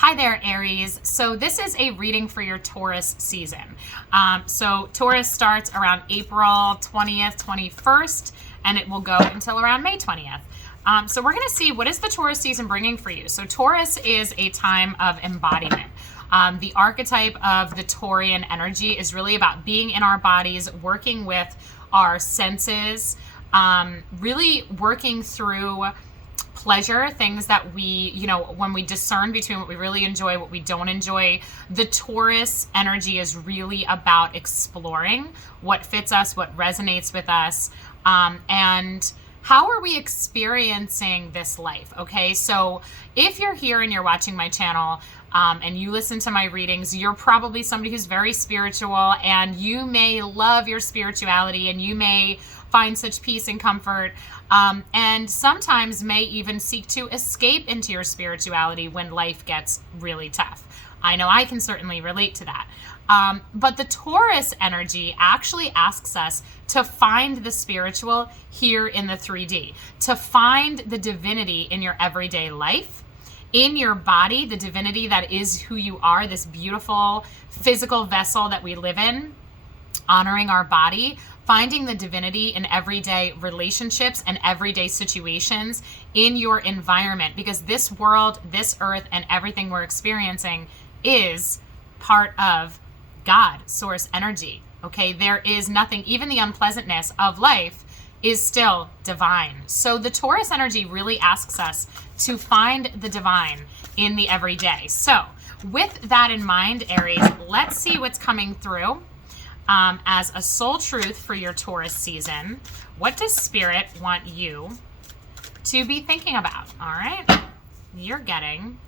Hi there, Aries. So this is a reading for your Taurus season. So Taurus starts around April 20th, 21st, and it will go until around May 20th. So we're going to see what is the Taurus season bringing for you. So Taurus is a time of embodiment. The archetype of the Taurian energy is really about being in our bodies, working with our senses, really working through pleasure, things that we, when we discern between what we really enjoy, what we don't enjoy. The Taurus energy is really about exploring what fits us, what resonates with us, and how are we experiencing this life? Okay, so if you're here and you're watching my channel, and you listen to my readings, you're probably somebody who's very spiritual, and you may love your spirituality, and you may find such peace and comfort, and sometimes may even seek to escape into your spirituality when life gets really tough. I know I can certainly relate to that. But the Taurus energy actually asks us to find the spiritual here in the 3D, to find the divinity in your everyday life, in your body, the divinity that is who you are, this beautiful physical vessel that we live in, honoring our body, finding the divinity in everyday relationships and everyday situations in your environment, because this world, this earth, and everything we're experiencing is part of God, source energy. Okay, there is nothing, even the unpleasantness of life is still divine. So the Taurus energy really asks us to find the divine in the everyday. So with that in mind, Aries, let's see what's coming through as a soul truth for your Taurus season. What does Spirit want you to be thinking about? All right, you're getting,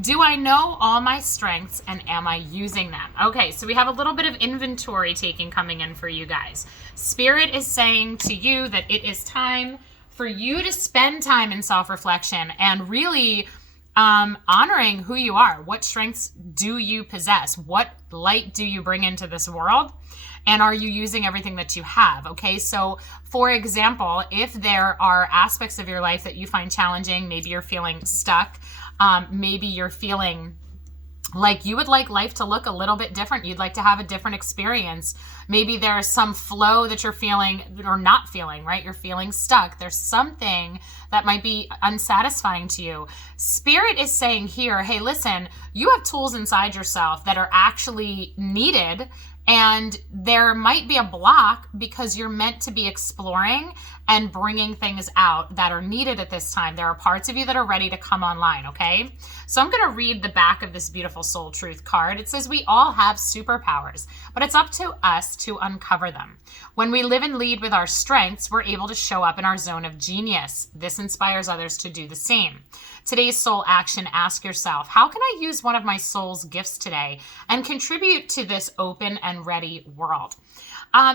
do I know all my strengths and am I using them? Okay, so we have a little bit of inventory taking coming in for you guys. Spirit is saying to you that it is time for you to spend time in self-reflection and really honoring who you are. What strengths do you possess? What light do you bring into this world? And are you using everything that you have? Okay, so for example, if there are aspects of your life that you find challenging, maybe you're feeling stuck, maybe you're feeling like you would like life to look a little bit different. You'd like to have a different experience. Maybe there's some flow that you're feeling or not feeling, right? You're feeling stuck. There's something that might be unsatisfying to you. Spirit is saying here, hey, listen, you have tools inside yourself that are actually needed, and there might be a block because you're meant to be exploring and bringing things out that are needed at this time. There are parts of you that are ready to come online, okay? So I'm going to read the back of this beautiful soul truth card. It says we all have superpowers, but it's up to us to uncover them. When we live and lead with our strengths, we're able to show up in our zone of genius. This inspires others to do the same. Today's soul action, ask yourself, how can I use one of my soul's gifts today and contribute to this open and ready world?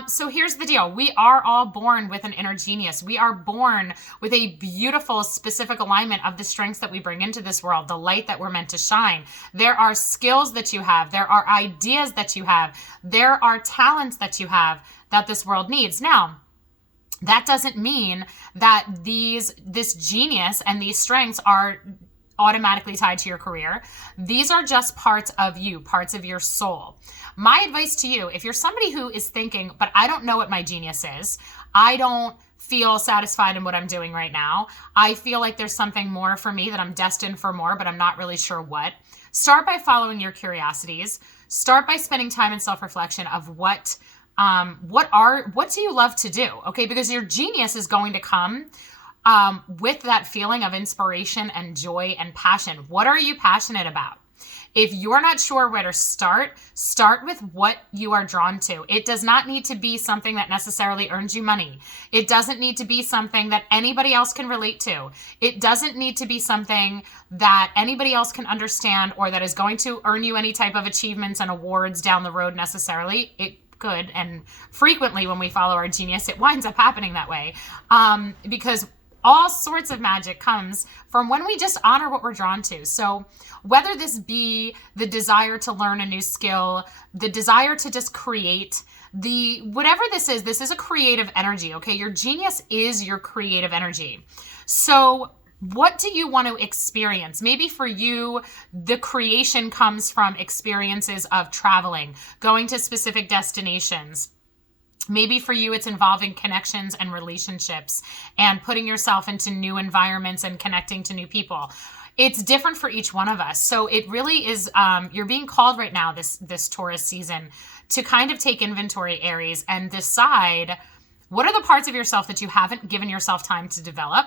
So here's the deal. We are all born with an inner genius. We are born with a beautiful, specific alignment of the strengths that we bring into this world, the light that we're meant to shine. There are skills that you have. There are ideas that you have. There are talents that you have that this world needs. Now, that doesn't mean that this genius and these strengths are automatically tied to your career. These are just parts of you, parts of your soul. My advice to you, if you're somebody who is thinking, but I don't know what my genius is, I don't feel satisfied in what I'm doing right now, I feel like there's something more for me, that I'm destined for more, but I'm not really sure what, start by following your curiosities. Start by spending time in self-reflection of what do you love to do? Okay, because your genius is going to come with that feeling of inspiration and joy and passion. What are you passionate about? If you're not sure where to start with what you are drawn to. It does not need to be something that necessarily earns you money. It doesn't need to be something that anybody else can relate to. It doesn't need to be something that anybody else can understand or that is going to earn you any type of achievements and awards down the road necessarily. It could, and frequently when we follow our genius, it winds up happening that way, because all sorts of magic comes from when we just honor what we're drawn to. So whether this be the desire to learn a new skill, the desire to just create, whatever this is a creative energy, okay? Your genius is your creative energy. So What do you want to experience? Maybe for you, the creation comes from experiences of traveling, going to specific destinations. Maybe for you, it's involving connections and relationships and putting yourself into new environments and connecting to new people. It's different for each one of us. So it really is, you're being called right now, this Taurus season, to kind of take inventory, Aries, and decide what are the parts of yourself that you haven't given yourself time to develop.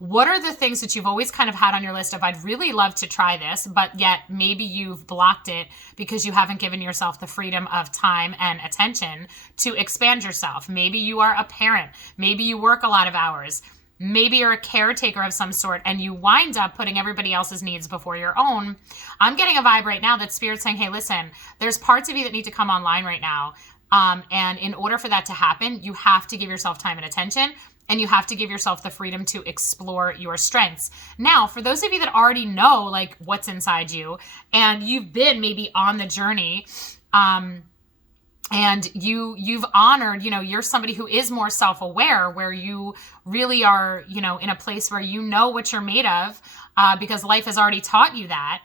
What are the things that you've always kind of had on your list of, I'd really love to try this, but yet maybe you've blocked it because you haven't given yourself the freedom of time and attention to expand yourself. Maybe you are a parent. Maybe you work a lot of hours. Maybe you're a caretaker of some sort and you wind up putting everybody else's needs before your own. I'm getting a vibe right now that Spirit's saying, hey, listen, there's parts of you that need to come online right now. And in order for that to happen, you have to give yourself time and attention. And you have to give yourself the freedom to explore your strengths. Now, for those of you that already know like what's inside you and you've been maybe on the journey, and you've honored, you're somebody who is more self-aware, where you really are, in a place where you know what you're made of, because life has already taught you that.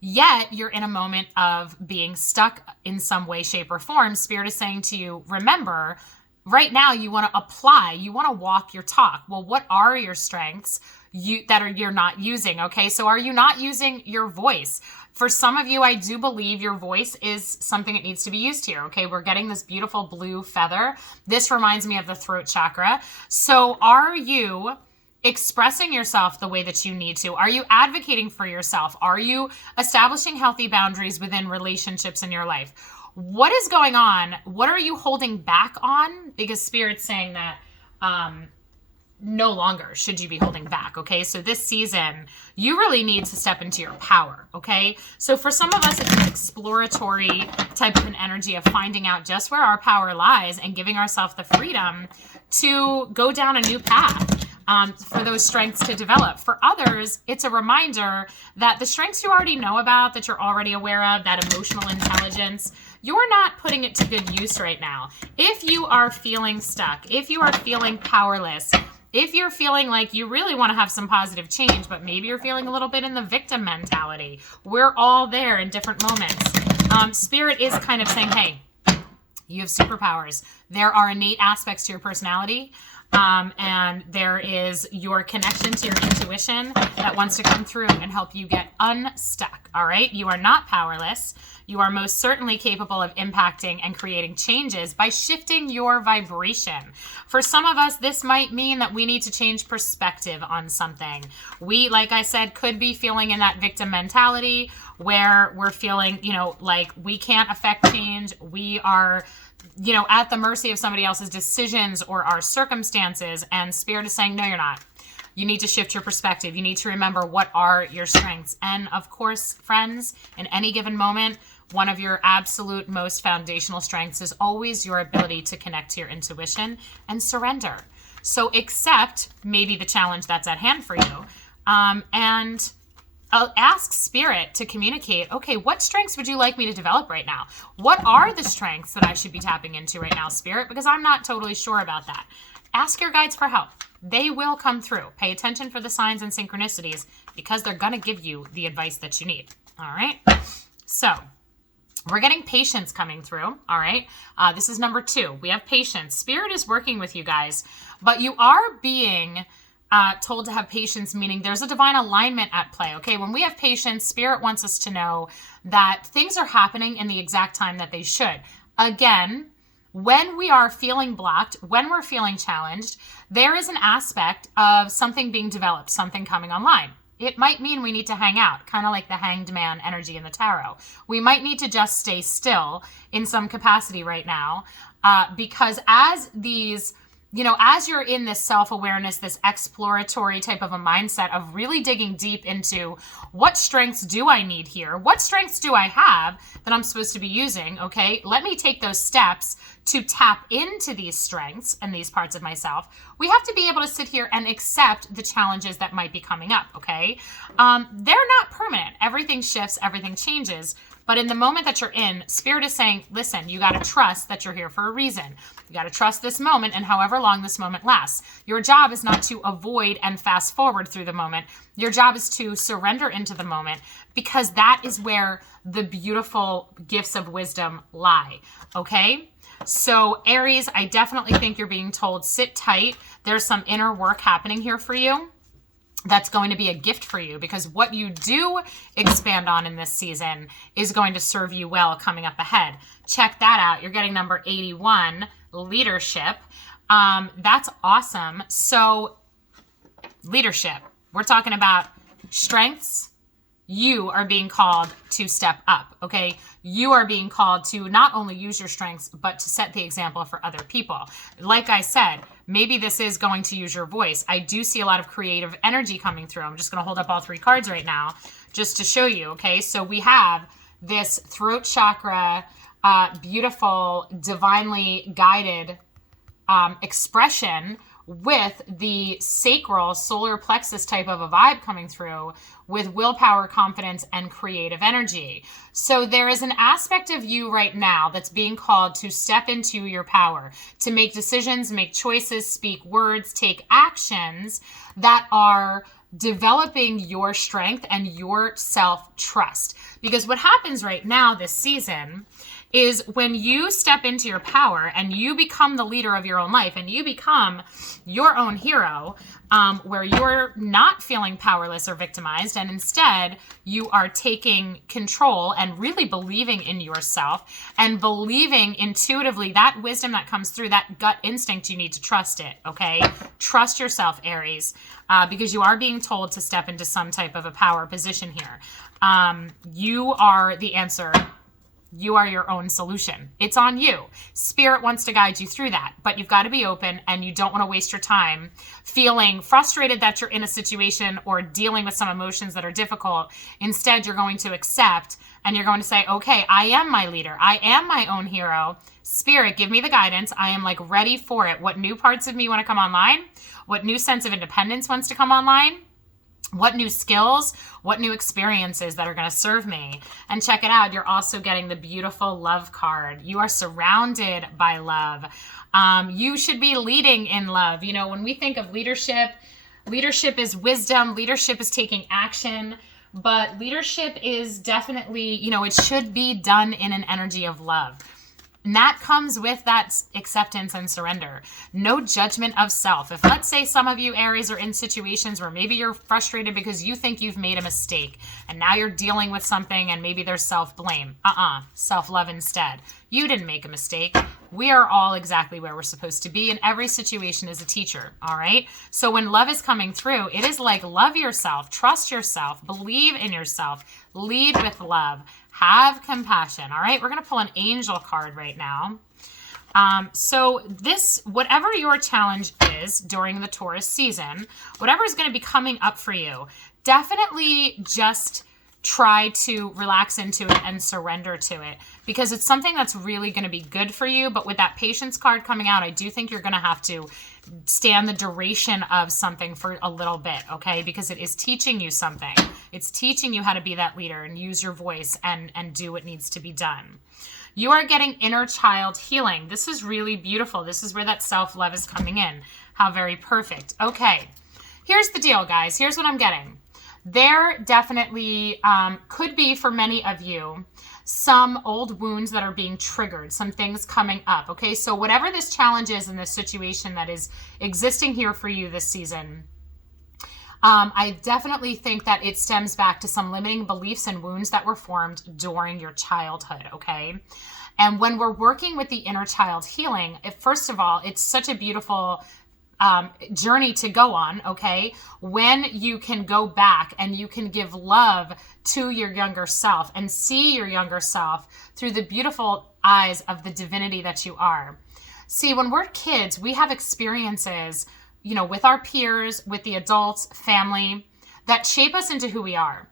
Yet you're in a moment of being stuck in some way, shape, or form. Spirit is saying to you, remember, right now, you want to apply, you want to walk your talk. Well, what are your strengths you're not using? Okay, so are you not using your voice? For some of you, I do believe your voice is something that needs to be used here. Okay, we're getting this beautiful blue feather. This reminds me of the throat chakra. So are you expressing yourself the way that you need to? Are you advocating for yourself? Are you establishing healthy boundaries within relationships in your life? What is going on? What are you holding back on? Because Spirit's saying that no longer should you be holding back, okay? So this season, you really need to step into your power, okay? So for some of us, it's an exploratory type of an energy of finding out just where our power lies and giving ourselves the freedom to go down a new path. For those strengths to develop. For others, it's a reminder that the strengths you already know about, that you're already aware of, that emotional intelligence, you're not putting it to good use right now. If you are feeling stuck, if you are feeling powerless, if you're feeling like you really want to have some positive change, but maybe you're feeling a little bit in the victim mentality, we're all there in different moments. Spirit is kind of saying, hey, you have superpowers. There are innate aspects to your personality. And there is your connection to your intuition that wants to come through and help you get unstuck. All right. You are not powerless. You are most certainly capable of impacting and creating changes by shifting your vibration. For some of us, this might mean that we need to change perspective on something. We, like I said, could be feeling in that victim mentality where we're feeling, like we can't affect change. We are at the mercy of somebody else's decisions or our circumstances. And Spirit is saying, no, you're not. You need to shift your perspective. You need to remember what are your strengths. And of course, friends, in any given moment, one of your absolute most foundational strengths is always your ability to connect to your intuition and surrender. So accept maybe the challenge that's at hand for you. And ask Spirit to communicate, okay, what strengths would you like me to develop right now? What are the strengths that I should be tapping into right now, Spirit? Because I'm not totally sure about that. Ask your guides for help. They will come through. Pay attention for the signs and synchronicities because they're going to give you the advice that you need. All right. So we're getting patience coming through. All right. This is number 2. We have patience. Spirit is working with you guys, but you are being told to have patience, meaning there's a divine alignment at play. Okay, when we have patience, Spirit wants us to know that things are happening in the exact time that they should. Again, when we are feeling blocked, when we're feeling challenged, there is an aspect of something being developed, something coming online. It might mean we need to hang out, kind of like the hanged man energy in the tarot. We might need to just stay still in some capacity right now, because as these as you're in this self-awareness, this exploratory type of a mindset of really digging deep into what strengths do I need here? What strengths do I have that I'm supposed to be using? Okay, let me take those steps to tap into these strengths and these parts of myself. We have to be able to sit here and accept the challenges that might be coming up, okay? They're not permanent. Everything shifts, everything changes. But in the moment that you're in, Spirit is saying, listen, you got to trust that you're here for a reason. You got to trust this moment and however long this moment lasts. Your job is not to avoid and fast forward through the moment. Your job is to surrender into the moment, because that is where the beautiful gifts of wisdom lie. Okay? So Aries, I definitely think you're being told, sit tight. There's some inner work happening here for you. That's going to be a gift for you, because what you do expand on in this season is going to serve you well coming up ahead. Check that out. You're getting number 81, leadership. That's awesome. So leadership, we're talking about strengths. You are being called to step up, okay? You are being called to not only use your strengths, but to set the example for other people. Like I said, maybe this is going to use your voice. I do see a lot of creative energy coming through. I'm just going to hold up all 3 cards right now just to show you, okay? So we have this throat chakra, beautiful, divinely guided expression with the sacral solar plexus type of a vibe coming through, with willpower, confidence, and creative energy. So there is an aspect of you right now that's being called to step into your power, to make decisions, make choices, speak words, take actions that are developing your strength and your self-trust. Because what happens right now this season is when you step into your power and you become the leader of your own life and you become your own hero, where you're not feeling powerless or victimized, and instead you are taking control and really believing in yourself and believing intuitively that wisdom that comes through, that gut instinct, you need to trust it, okay? Trust yourself, Aries, because you are being told to step into some type of a power position here. You are the answer. You are your own solution. It's on you. Spirit wants to guide you through that, but you've got to be open, and you don't want to waste your time feeling frustrated that you're in a situation or dealing with some emotions that are difficult. Instead, you're going to accept, and you're going to say, okay, I am my leader. I am my own hero. Spirit, give me the guidance. I am like ready for it. What new parts of me want to come online? What new sense of independence wants to come online? What new skills, what new experiences that are going to serve me? And check it out. You're also getting the beautiful love card. You are surrounded by love. You should be leading in love. You know, when we think of leadership, leadership is wisdom. Leadership is taking action. But leadership is definitely, you know, it should be done in an energy of love. And that comes with that acceptance and surrender. No judgment of self. If, let's say, some of you Aries are in situations where maybe you're frustrated because you think you've made a mistake and now you're dealing with something and maybe there's self-blame. Self-love instead. You didn't make a mistake. We are all exactly where we're supposed to be, and every situation is a teacher, all right? So when love is coming through, it is like love yourself, trust yourself, believe in yourself, lead with love, have compassion, all right? We're going to pull an angel card right now. So this, whatever your challenge is during the Taurus season, whatever is going to be coming up for you, definitely just try to relax into it and surrender to it, because it's something that's really going to be good for you. But with that patience card coming out, I do think you're going to have to stand the duration of something for a little bit, okay? Because it is teaching you something. It's teaching you how to be that leader and use your voice and do what needs to be done. You are getting inner child healing. This is really beautiful. This is where that self-love is coming in. How very perfect. Okay, here's the deal, guys. Here's what I'm getting. There definitely could be, for many of you, some old wounds that are being triggered, some things coming up, okay? So whatever this challenge is in this situation that is existing here for you this season, I definitely think that it stems back to some limiting beliefs and wounds that were formed during your childhood, okay? And when we're working with the inner child healing, first of all, it's such a beautiful journey to go on, okay? When you can go back and you can give love to your younger self and see your younger self through the beautiful eyes of the divinity that you are. See, when we're kids, we have experiences, you know, with our peers, with the adults, family, that shape us into who we are.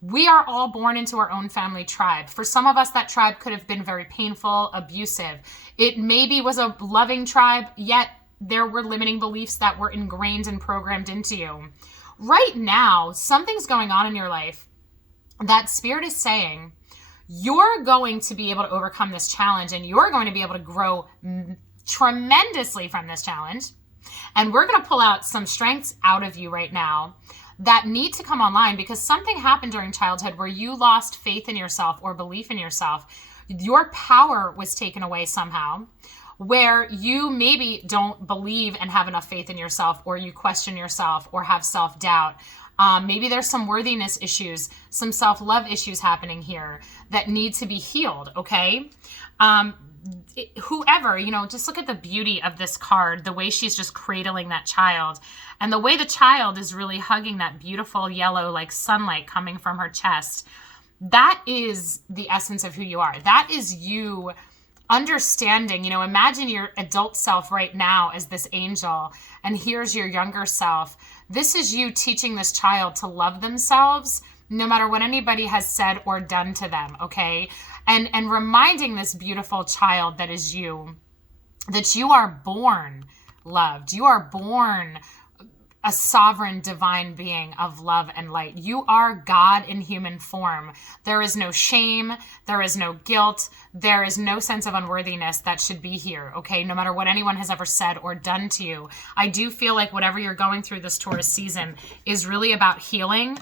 We are all born into our own family tribe. For some of us, that tribe could have been very painful, abusive. It maybe was a loving tribe, yet there were limiting beliefs that were ingrained and programmed into you. Right now, something's going on in your life that Spirit is saying you're going to be able to overcome this challenge, and you're going to be able to grow tremendously from this challenge. And we're going to pull out some strengths out of you right now that need to come online, because something happened during childhood where you lost faith in yourself or belief in yourself. Your power was taken away somehow, where you maybe don't believe and have enough faith in yourself, or you question yourself or have self-doubt. Maybe there's some worthiness issues, some self-love issues happening here that need to be healed, okay? Whoever, just look at the beauty of this card, the way she's just cradling that child, and the way the child is really hugging that beautiful yellow, like sunlight coming from her chest. That is the essence of who you are. That is you understanding, imagine your adult self right now as this angel, and here's your younger self. This is you teaching this child to love themselves no matter what anybody has said or done to them, okay? And reminding this beautiful child that is you, that you are born loved. You are born a sovereign divine being of love and light. You are God in human form. There is no shame. There is no guilt. There is no sense of unworthiness that should be here, okay? No matter what anyone has ever said or done to you. I do feel like whatever you're going through this Taurus season is really about healing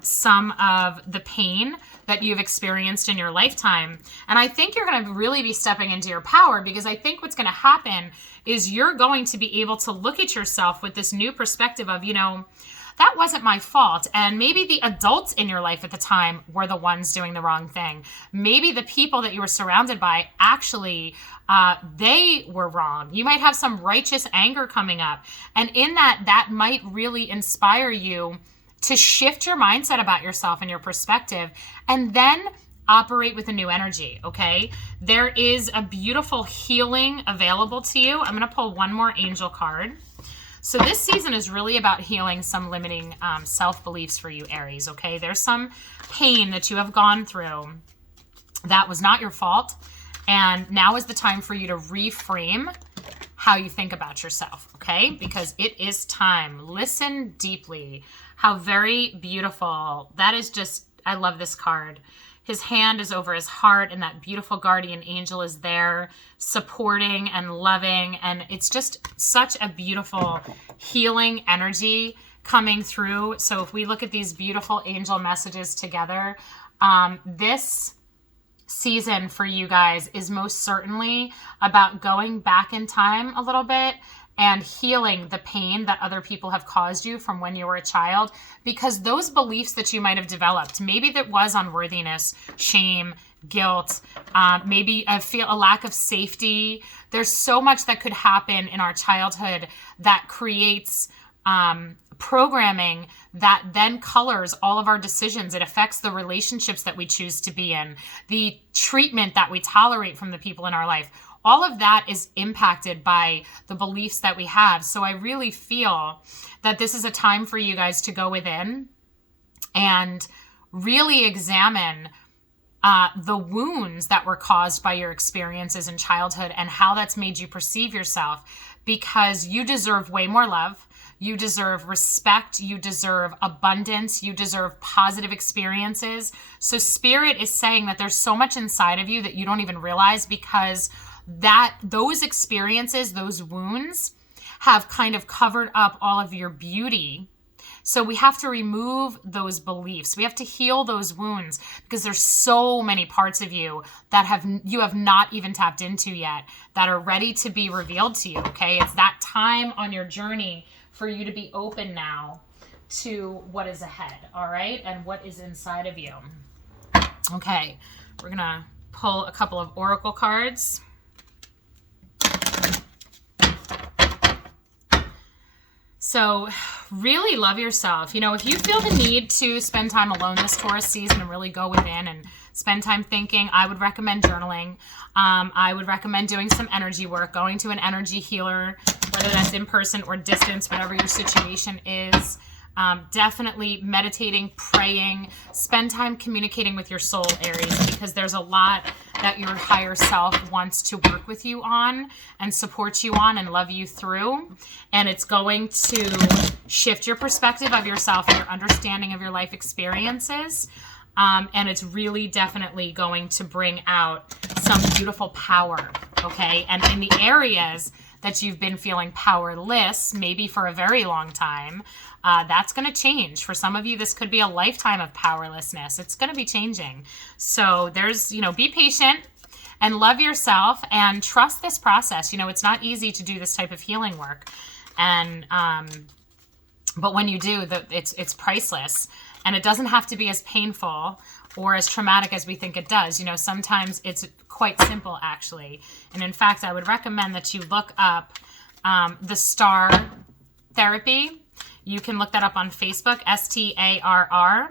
some of the pain that you've experienced in your lifetime. And I think you're going to really be stepping into your power, because I think what's going to happen is you're going to be able to look at yourself with this new perspective of, that wasn't my fault. And maybe the adults in your life at the time were the ones doing the wrong thing. Maybe the people that you were surrounded by actually, they were wrong. You might have some righteous anger coming up. And in that might really inspire you to shift your mindset about yourself and your perspective, and then operate with a new energy, okay? There is a beautiful healing available to you. I'm going to pull one more angel card. So this season is really about healing some limiting self-beliefs for you, Aries, okay? There's some pain that you have gone through that was not your fault, and now is the time for you to reframe how you think about yourself, okay? Because it is time. Listen deeply. How very beautiful. That is just, I love this card. His hand is over his heart, and that beautiful guardian angel is there supporting and loving. And it's just such a beautiful healing energy coming through. So if we look at these beautiful angel messages together, this season for you guys is most certainly about going back in time a little bit and healing the pain that other people have caused you from when you were a child, because those beliefs that you might have developed, maybe that was unworthiness, shame, guilt, maybe a lack of safety. There's so much that could happen in our childhood that creates programming that then colors all of our decisions. It affects the relationships that we choose to be in, the treatment that we tolerate from the people in our life. All of that is impacted by the beliefs that we have. So I really feel that this is a time for you guys to go within and really examine the wounds that were caused by your experiences in childhood and how that's made you perceive yourself, because you deserve way more love. You deserve respect. You deserve abundance. You deserve positive experiences. So Spirit is saying that there's so much inside of you that you don't even realize, because those experiences, those wounds have kind of covered up all of your beauty. So we have to remove those beliefs. We have to heal those wounds, because there's so many parts of you that you have not even tapped into yet that are ready to be revealed to you, okay? It's that time on your journey for you to be open now to what is ahead, all right? And what is inside of you. Okay, we're going to pull a couple of oracle cards. So really love yourself. If you feel the need to spend time alone this Taurus season and really go within and spend time thinking, I would recommend journaling. I would recommend doing some energy work, going to an energy healer, whether that's in person or distance, whatever your situation is. Definitely meditating, praying, spend time communicating with your soul, Aries, because there's a lot that your higher self wants to work with you on and support you on and love you through. And it's going to shift your perspective of yourself and your understanding of your life experiences. And it's really definitely going to bring out some beautiful power, okay? And in the areas that you've been feeling powerless, maybe for a very long time, that's going to change. For some of you, this could be a lifetime of powerlessness. It's going to be changing. So there's, be patient and love yourself and trust this process. It's not easy to do this type of healing work. And, but when you do, it's priceless. And it doesn't have to be as painful or as traumatic as we think it does. Sometimes it's quite simple, actually. And in fact, I would recommend that you look up the STAR therapy. You can look that up on Facebook, STARR.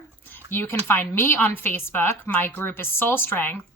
You can find me on Facebook. My group is Soul Strength.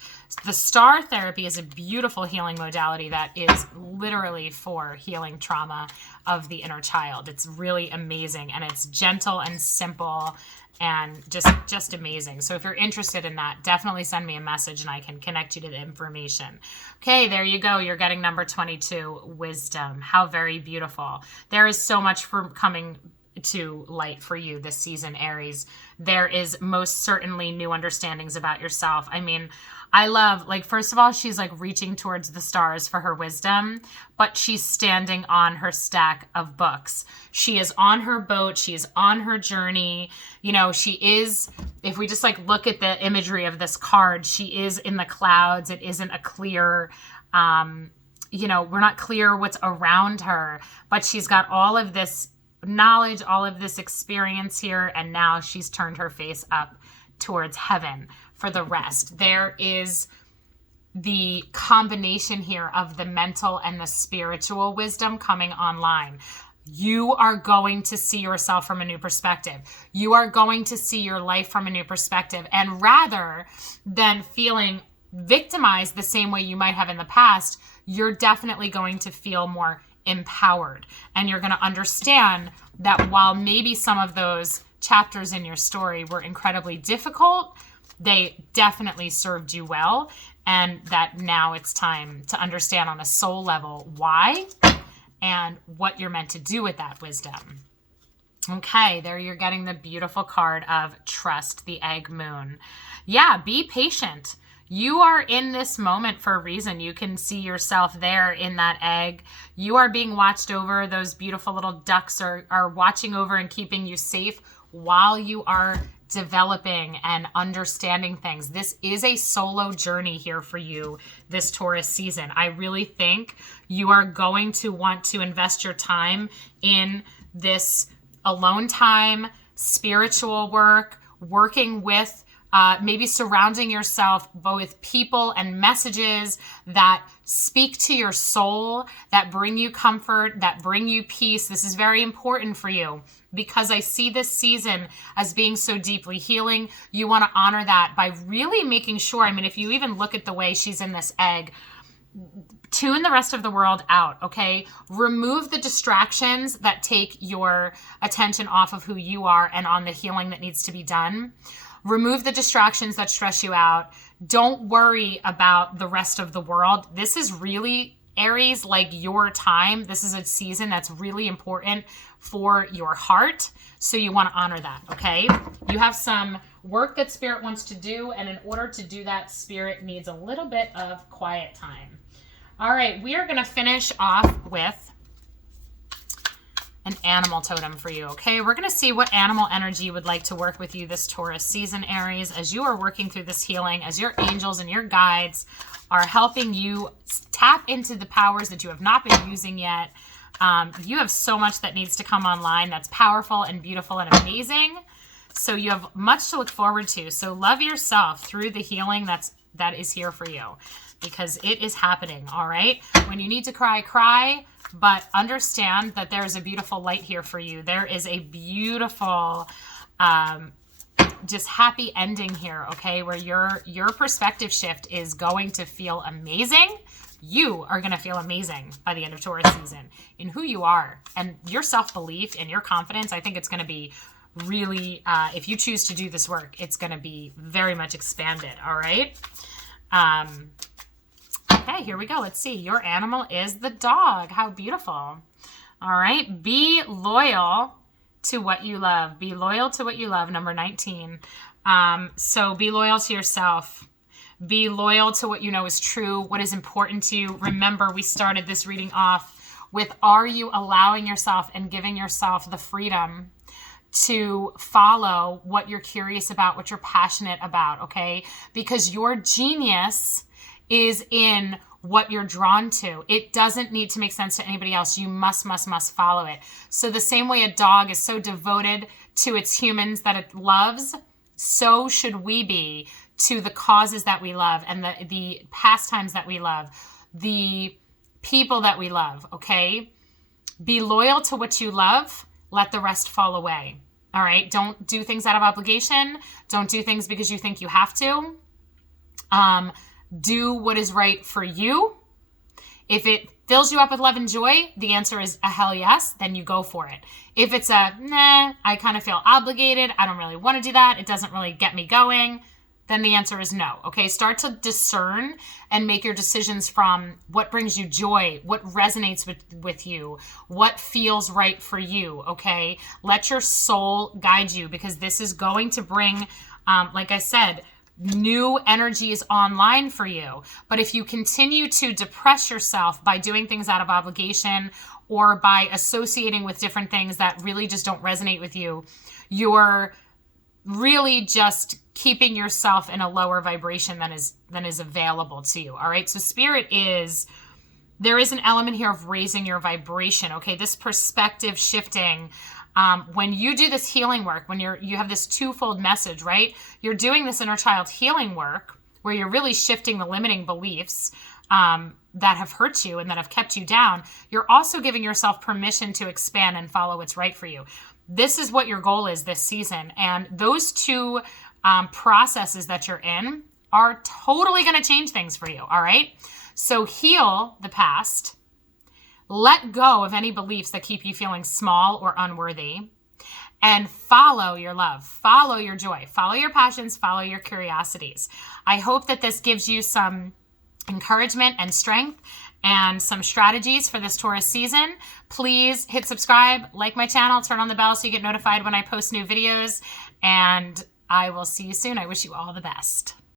The STAR therapy is a beautiful healing modality that is literally for healing trauma of the inner child. It's really amazing, and it's gentle and simple and just amazing. So if you're interested in that, definitely send me a message and I can connect you to the information. Okay, there you go. You're getting number 22, wisdom. How very beautiful. There is so much for coming to light for you this season, Aries. There is most certainly new understandings about yourself. I mean, I love, first of all, she's reaching towards the stars for her wisdom, but she's standing on her stack of books. She is on her boat. She is on her journey. She is, if we just look at the imagery of this card, she is in the clouds. It isn't a clear, we're not clear what's around her, but she's got all of this knowledge, all of this experience here, and now she's turned her face up towards heaven for the rest. There is the combination here of the mental and the spiritual wisdom coming online. You are going to see yourself from a new perspective. You are going to see your life from a new perspective. And rather than feeling victimized the same way you might have in the past, you're definitely going to feel more empowered. And you're going to understand that while maybe some of those chapters in your story were incredibly difficult, they definitely served you well. And that now it's time to understand on a soul level why and what you're meant to do with that wisdom. Okay, there you're getting the beautiful card of Trust, the Egg Moon. Yeah, be patient. You are in this moment for a reason. You can see yourself there in that egg. You are being watched over. Those beautiful little ducks are watching over and keeping you safe while you are developing and understanding things. This is a solo journey here for you this Taurus season. I really think you are going to want to invest your time in this alone time, spiritual work, working with maybe surrounding yourself with people and messages that speak to your soul, that bring you comfort, that bring you peace. This is very important for you because I see this season as being so deeply healing. You want to honor that by really making sure, if you even look at the way she's in this egg, tune the rest of the world out, okay? Remove the distractions that take your attention off of who you are and on the healing that needs to be done. Remove the distractions that stress you out. Don't worry about the rest of the world. This is really, Aries, your time. This is a season that's really important for your heart. So you want to honor that, okay? You have some work that Spirit wants to do. And in order to do that, Spirit needs a little bit of quiet time. All right, we are going to finish off with an animal totem for you, okay? We're going to see what animal energy would like to work with you this Taurus season, Aries, as you are working through this healing, as your angels and your guides are helping you tap into the powers that you have not been using yet. You have so much that needs to come online that's powerful and beautiful and amazing. So you have much to look forward to. So love yourself through the healing that is here for you because it is happening, all right? When you need to cry, cry. But understand that there is a beautiful light here for you. There is a beautiful, just happy ending here, okay? Where your perspective shift is going to feel amazing. You are going to feel amazing by the end of Taurus season in who you are. And your self-belief and your confidence, I think it's going to be really, if you choose to do this work, it's going to be very much expanded, all right? Okay, here we go. Let's see. Your animal is the dog. How beautiful. All right. Be loyal to what you love. Be loyal to what you love. Number 19. So be loyal to yourself. Be loyal to what you know is true, what is important to you. Remember, we started this reading off with, are you allowing yourself and giving yourself the freedom to follow what you're curious about, what you're passionate about, okay? Because your genius is in what you're drawn to. It doesn't need to make sense to anybody else. You must follow it. So the same way a dog is so devoted to its humans that it loves, so should we be to the causes that we love and the pastimes that we love, the people that we love, okay? Be loyal to what you love. Let the rest fall away. All right? Don't do things out of obligation. Don't do things because you think you have to. Do what is right for you. If it fills you up with love and joy, the answer is a hell yes, then you go for it. If it's a, nah, I kind of feel obligated, I don't really want to do that, it doesn't really get me going, then the answer is no, okay? Start to discern and make your decisions from what brings you joy, what resonates with you, what feels right for you, okay? Let your soul guide you, because this is going to bring, like I said, new energies online for you. But if you continue to depress yourself by doing things out of obligation or by associating with different things that really just don't resonate with you, you're really just keeping yourself in a lower vibration than is available to you. All right. So spirit there is an element here of raising your vibration. Okay. This perspective shifting, when you do this healing work, when you have this twofold message, right? You're doing this inner child healing work where you're really shifting the limiting beliefs that have hurt you and that have kept you down. You're also giving yourself permission to expand and follow what's right for you. This is what your goal is this season. And those two processes that you're in are totally going to change things for you. All right. So heal the past. Let go of any beliefs that keep you feeling small or unworthy, and follow your love, follow your joy, follow your passions, follow your curiosities. I hope that this gives you some encouragement and strength and some strategies for this Taurus season. Please hit subscribe, like my channel, turn on the bell so you get notified when I post new videos, and I will see you soon. I wish you all the best.